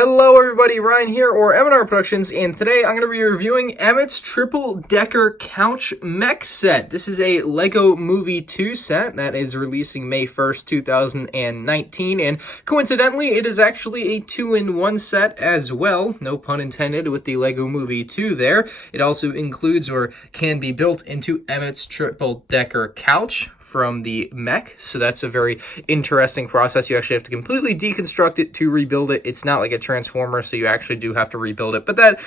Hello everybody, Ryan here, or Emmett Productions, and today I'm going to be reviewing Emmett's Triple-Decker Couch Mech set. This is a LEGO Movie 2 set that is releasing May 1st, 2019, and coincidentally, it is actually a 2-in-1 set as well, no pun intended with the LEGO Movie 2 there. It also includes or can be built into Emmett's Triple-Decker Couch from the mech, so that's a very interesting process. You actually have to completely deconstruct it to rebuild it. It's not like a transformer, so you actually do have to rebuild it, but that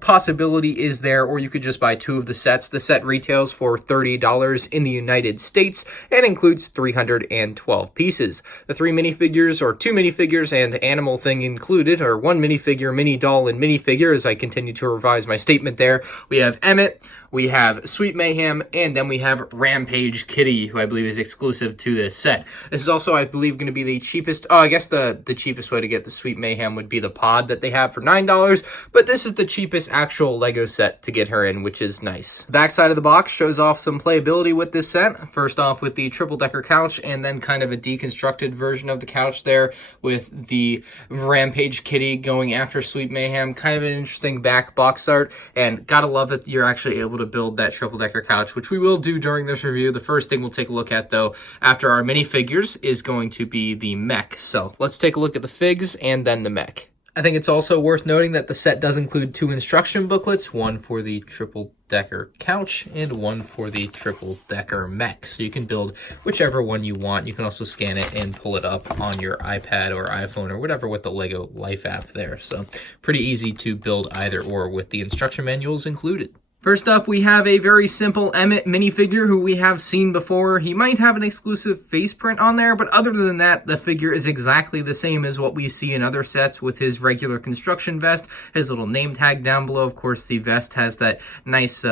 possibility is there, or you could just buy two of the sets. The set retails for $30 in the United States and includes 312 pieces. The 3 minifigures, or 2 minifigures and animal thing included, or 1 minifigure, mini doll, and minifigure, as I continue to revise my statement there. We have Emmett, we have Sweet Mayhem, and then we have Rampage Kitty, who I believe is exclusive to this set. This is also, I believe, going to be the cheapest. Oh, I guess the cheapest way to get the Sweet Mayhem would be the pod that they have for $9, but this is the cheapest actual LEGO set to get her in, which is nice. Backside of the box shows off some playability with this set. First off with the triple-decker couch, and then kind of a deconstructed version of the couch there with the Rampage Kitty going after Sweet Mayhem. Kind of an interesting back box art, and gotta love that you're actually able to build that triple-decker couch, which we will do during this review. The first thing we'll take a look at, though, after our minifigures is going to be the mech. So let's take a look at the figs and then the mech. I think it's also worth noting that the set does include 2 instruction booklets, one for the triple-decker couch and one for the triple-decker mech. So you can build whichever one you want. You can also scan it and pull it up on your iPad or iPhone or whatever with the LEGO Life app there. So pretty easy to build either or with the instruction manuals included. First up, we have a very simple Emmet minifigure who we have seen before. He might have an exclusive face print on there, but other than that, the figure is exactly the same as what we see in other sets with his regular construction vest, his little name tag down below. Of course, the vest has that nice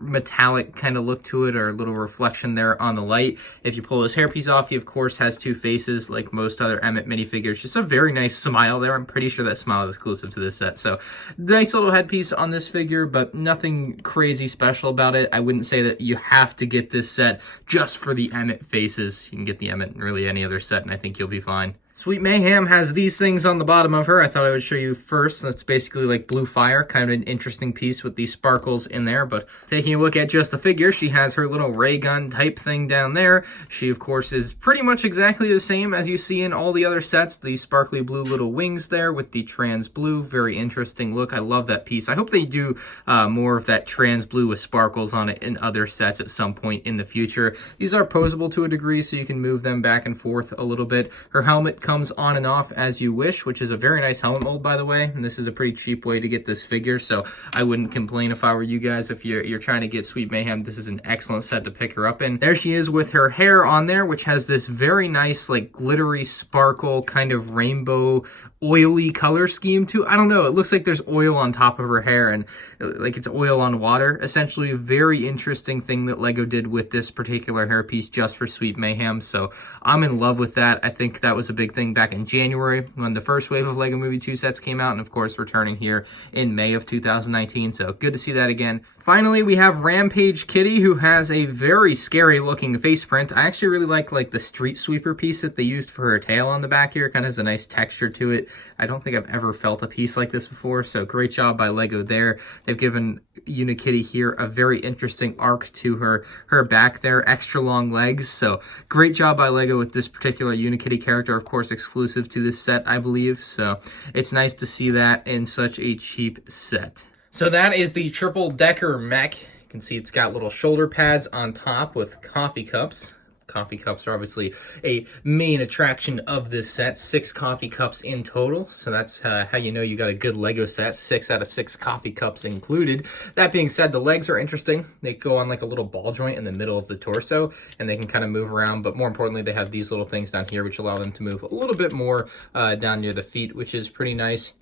metallic kind of look to it, or a little reflection there on the light. If you pull his hairpiece off, he of course has 2 faces like most other Emmet minifigures. Just a very nice smile there. I'm pretty sure that smile is exclusive to this set. So nice little headpiece on this figure, but nothing crazy special about it. I wouldn't say that you have to get this set just for the Emmett faces. You can get the Emmett in really any other set, and I think you'll be fine. Sweet Mayhem has these things on the bottom of her. I thought I would show you first. That's basically like blue fire, kind of an interesting piece with these sparkles in there. But taking a look at just the figure, she has her little ray gun type thing down there. She, of course, is pretty much exactly the same as you see in all the other sets. The sparkly blue little wings there with the trans blue. Very interesting look. I love that piece. I hope they do more of that trans blue with sparkles on it in other sets at some point in the future. These are posable to a degree, so you can move them back and forth a little bit. Her helmet comes on and off as you wish, which is a very nice helmet mold, by the way. And this is a pretty cheap way to get this figure, so I wouldn't complain if I were you guys. If you're trying to get Sweet Mayhem, this is an excellent set to pick her up in. There she is with her hair on there, which has this very nice, like, glittery sparkle kind of rainbow oily color scheme too. I don't know, it looks like there's oil on top of her hair, and like it's oil on water. Essentially a very interesting thing that LEGO did with this particular hairpiece just for Sweet Mayhem, so I'm in love with that. I think that was a big thing back in January when the first wave of LEGO Movie 2 sets came out, and of course returning here in May of 2019, so good to see that again. Finally, we have Rampage Kitty, who has a very scary looking face print. I actually really like the street sweeper piece that they used for her tail on the back here. It kind of has a nice texture to it. I don't think I've ever felt a piece like this before, so great job by LEGO there. They've given Unikitty here a very interesting arc to her back there, extra long legs, so great job by LEGO with this particular Unikitty character, of course exclusive to this set, I believe, so it's nice to see that in such a cheap set. So that is the triple-decker mech. You can see it's got little shoulder pads on top with coffee cups. Coffee cups are obviously a main attraction of this set. 6 coffee cups in total, so that's how you know you got a good LEGO set. 6 out of 6 coffee cups included. That being said, the legs are interesting. They go on like a little ball joint in the middle of the torso, and they can kind of move around, but more importantly, they have these little things down here which allow them to move a little bit more down near the feet, which is pretty nice.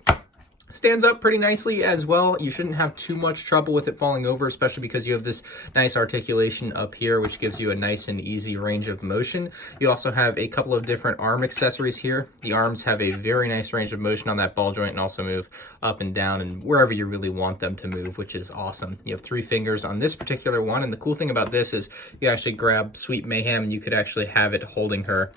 Stands up pretty nicely as well. You shouldn't have too much trouble with it falling over, especially because you have this nice articulation up here, which gives you a nice and easy range of motion. You also have a couple of different arm accessories here. The arms have a very nice range of motion on that ball joint and also move up and down and wherever you really want them to move, which is awesome. You have 3 fingers on this particular one, and the cool thing about this is you actually grab Sweet Mayhem and you could actually have it holding her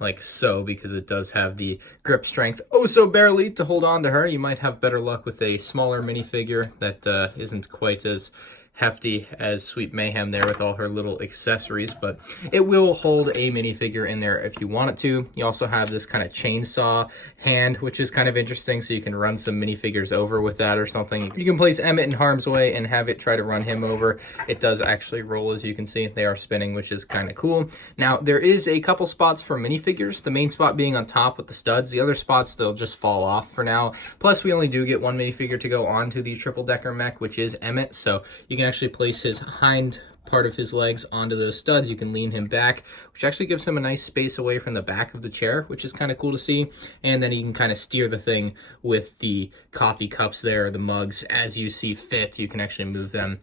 like so, because it does have the grip strength oh so barely to hold on to her. You might have better luck with a smaller minifigure that isn't quite as hefty as Sweet Mayhem there with all her little accessories, but it will hold a minifigure in there if you want it to. You also have this kind of chainsaw hand, which is kind of interesting, so you can run some minifigures over with that or something. You can place Emmett in harm's way and have it try to run him over. It does actually roll, as you can see. They are spinning, which is kind of cool. Now, there is a couple spots for minifigures, the main spot being on top with the studs. The other spots they'll just fall off for now. Plus, we only do get one minifigure to go onto the Triple-Decker Mech, which is Emmett, so you can actually place his hind part of his legs onto those studs. You can lean him back, which actually gives him a nice space away from the back of the chair, which is kind of cool to see. And then you can kind of steer the thing with the coffee cups there, the mugs, as you see fit. You can actually move them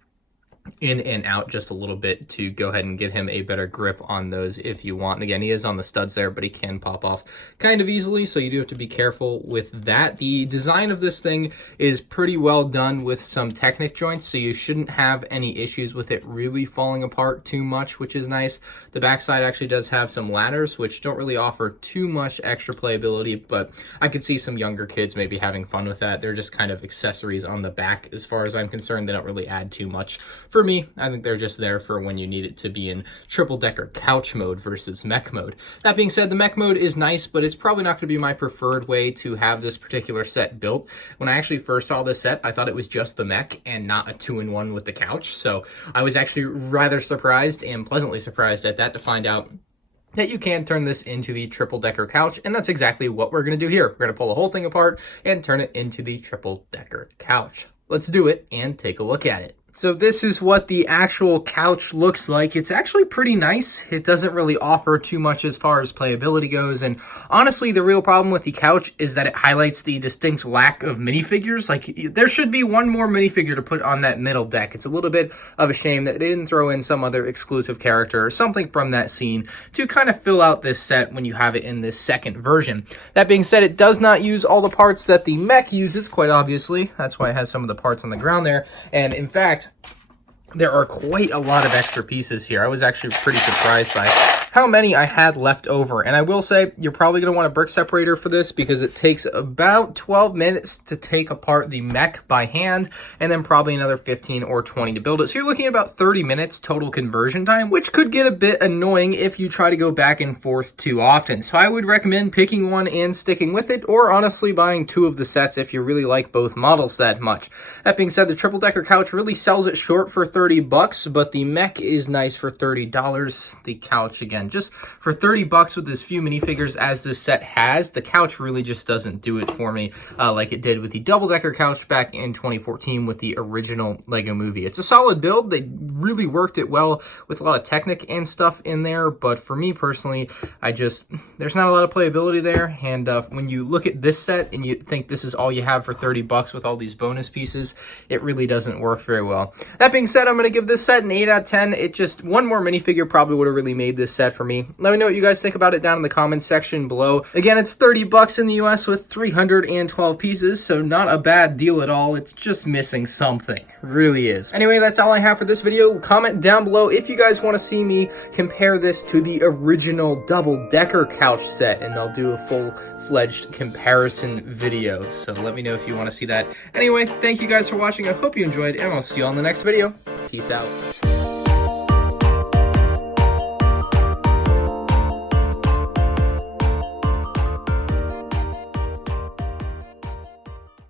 in and out just a little bit to go ahead and get him a better grip on those if you want. And again, he is on the studs there, but he can pop off kind of easily, so you do have to be careful with that. The design of this thing is pretty well done with some Technic joints, so you shouldn't have any issues with it really falling apart too much, which is nice. The backside actually does have some ladders, which don't really offer too much extra playability, but I could see some younger kids maybe having fun with that. They're just kind of accessories on the back as far as I'm concerned. They don't really add too much. For me, I think they're just there for when you need it to be in Triple-Decker Couch mode versus Mech mode. That being said, the Mech mode is nice, but it's probably not going to be my preferred way to have this particular set built. When I actually first saw this set, I thought it was just the Mech and not a 2-in-1 with the couch, so I was actually rather surprised and pleasantly surprised at that to find out that you can turn this into the Triple-Decker Couch, and that's exactly what we're going to do here. We're going to pull the whole thing apart and turn it into the Triple-Decker Couch. Let's do it and take a look at it. So this is what the actual couch looks like. It's actually pretty nice. It doesn't really offer too much as far as playability goes. And honestly, the real problem with the couch is that it highlights the distinct lack of minifigures. Like, there should be one more minifigure to put on that middle deck. It's a little bit of a shame that they didn't throw in some other exclusive character or something from that scene to kind of fill out this set when you have it in this second version. That being said, it does not use all the parts that the Mech uses, quite obviously. That's why it has some of the parts on the ground there. And in fact, there are quite a lot of extra pieces here. I was actually pretty surprised by how many I had left over. And I will say, you're probably going to want a brick separator for this because it takes about 12 minutes to take apart the Mech by hand, and then probably another 15 or 20 to build it. So you're looking at about 30 minutes total conversion time, which could get a bit annoying if you try to go back and forth too often. So I would recommend picking one and sticking with it, or honestly buying 2 of the sets if you really like both models that much. That being said, the Triple-Decker Couch really sells it short for $30, but the Mech is nice for $30. The couch, again, just for $30 with as few minifigures as this set has, the couch really just doesn't do it for me like it did with the Double-Decker Couch back in 2014 with the original LEGO movie. It's a solid build. They really worked it well with a lot of Technic and stuff in there, but for me personally, there's not a lot of playability there, and when you look at this set and you think this is all you have for $30 with all these bonus pieces, it really doesn't work very well. That being said, I'm going to give this set an 8 out of 10. One more minifigure probably would have really made this set for me. Let me know what you guys think about it down in the comments section below. Again, it's $30 in the US with 312 pieces, so not a bad deal at all. It's just missing something. It really is. Anyway, that's all I have for this video. Comment down below if you guys want to see me compare this to the original Double-Decker Couch set, and I'll do a full-fledged comparison video. So let me know if you want to see that. Anyway, thank you guys for watching. I hope you enjoyed, and I'll see you on the next video. Peace out.